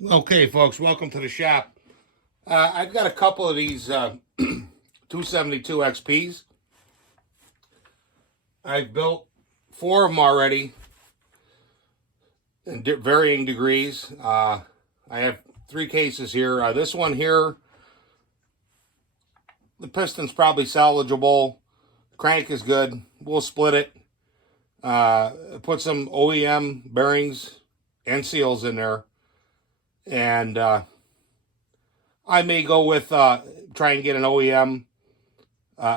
Okay, folks, welcome to the shop. I've got a couple of these 272 XPs. I've built four of them already in varying degrees. I have three cases here. This one here, the piston's probably salvageable. Crank is good. We'll split it. Put some OEM bearings and seals in there. And I may go with try and get an OEM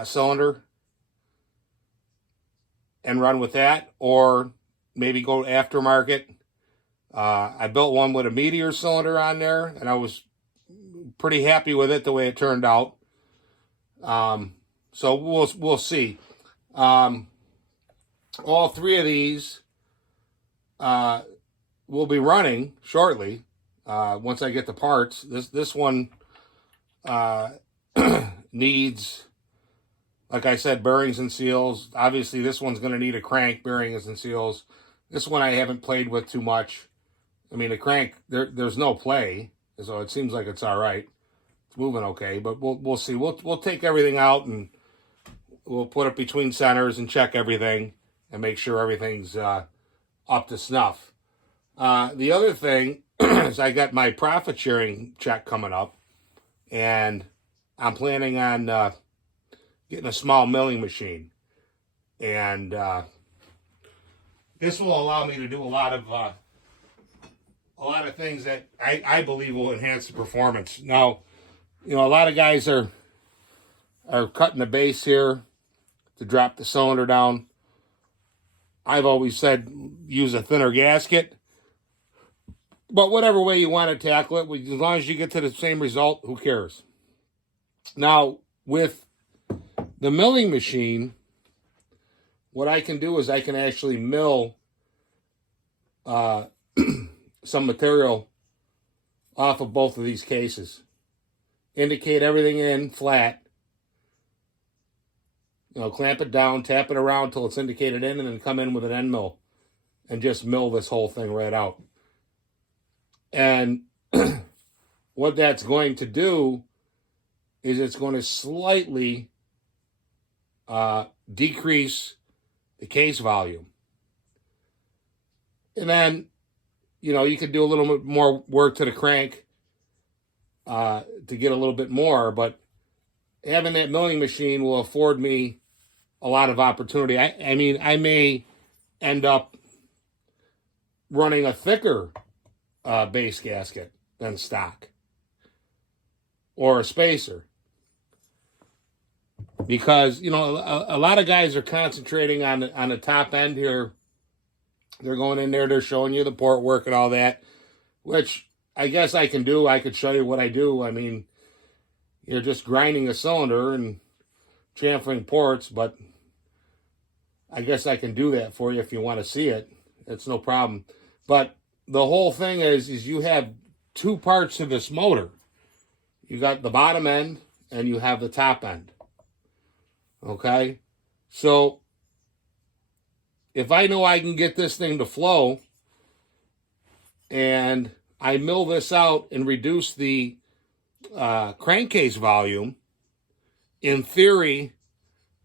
cylinder and run with that, or maybe go aftermarket. I built one with a Meteor cylinder on there, and I was pretty happy with it the way it turned out. So we'll see. All three of these will be running shortly once I get the parts. This one needs, like I said, bearings and seals. Obviously, this one's going to need a crank, bearings and seals. This one I haven't played with too much. I mean, the crank, there's no play, so it seems like it's all right. It's moving okay, but we'll see. We'll take everything out and we'll put it between centers and check everything and make sure everything's up to snuff. The other thing is I got my profit sharing check coming up, and I'm planning on getting a small milling machine, and this will allow me to do a lot of things that I believe will enhance the performance. Now, you know, a lot of guys are cutting the base here to drop the cylinder down. I've always said use a thinner gasket, but whatever way you want to tackle it, as long as you get to the same result, who cares? Now, with the milling machine, what I can do is I can actually mill some material off of both of these cases. Indicate everything in flat. You know, clamp it down, tap it around until it's indicated in, and then come in with an end mill and just mill this whole thing right out. And what that's going to do is it's going to slightly decrease the case volume. And then, you know, you could do a little bit more work to the crank to get a little bit more, but having that milling machine will afford me a lot of opportunity. I mean, I may end up running a thicker base gasket than stock, or a spacer, because, you know, a lot of guys are concentrating on the top end here. They're going in there, they're showing you the port work and all that, which I guess I can do. I could show you what I do. I mean, you're just grinding a cylinder and chamfering ports, but I guess I can do that for you if you want to see it. It's no problem. But the whole thing is you have two parts to this motor. You got the bottom end and you have the top end. Okay? So if I know I can get this thing to flow and I mill this out and reduce the crankcase volume, in theory,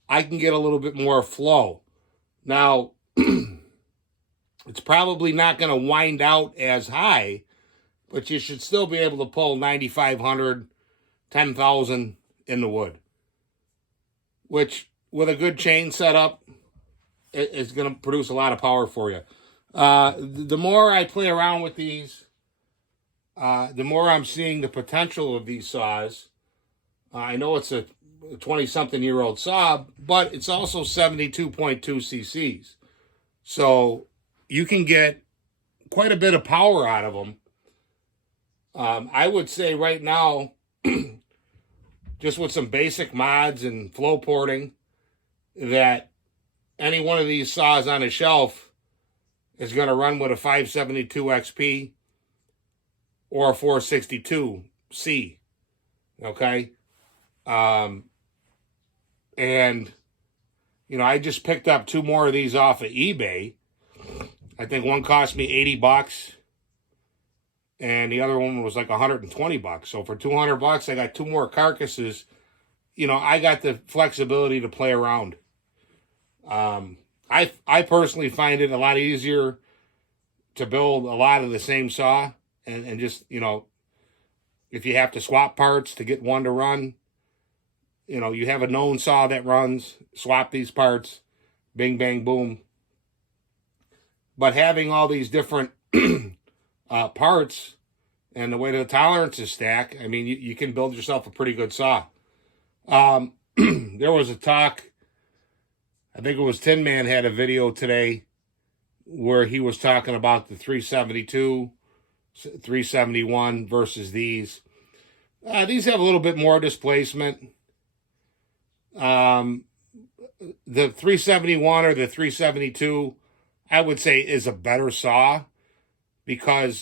I can get a little bit more flow. Now, it's probably not going to wind out as high, but you should still be able to pull 9,500, 10,000 in the wood, which with a good chain setup, it's going to produce a lot of power for you. The more I play around with these, the more I'm seeing the potential of these saws. I know it's a 20-something-year-old saw, but it's also 72.2 cc's. So you can get quite a bit of power out of them. I would say right now, just with some basic mods and flow porting, that any one of these saws on a shelf is going to run with a 572 XP or a 462C. Okay? And, you know, I just picked up two more of these off of eBay. I think one cost me $80. and the other one was like $120. So for $200, I got 2 more carcasses. You know, I got the flexibility to play around. I personally find it a lot easier to build a lot of the same saw, and just, you know, if you have to swap parts to get one to run, you know, you have a known saw that runs, swap these parts, bing, bang, boom. But having all these different parts and the way the tolerances stack, I mean, you can build yourself a pretty good saw. There was a talk, I think it was Tin Man had a video today where he was talking about the 372, 371 versus these. These have a little bit more displacement. The 371 or the 372, I would say, is a better saw because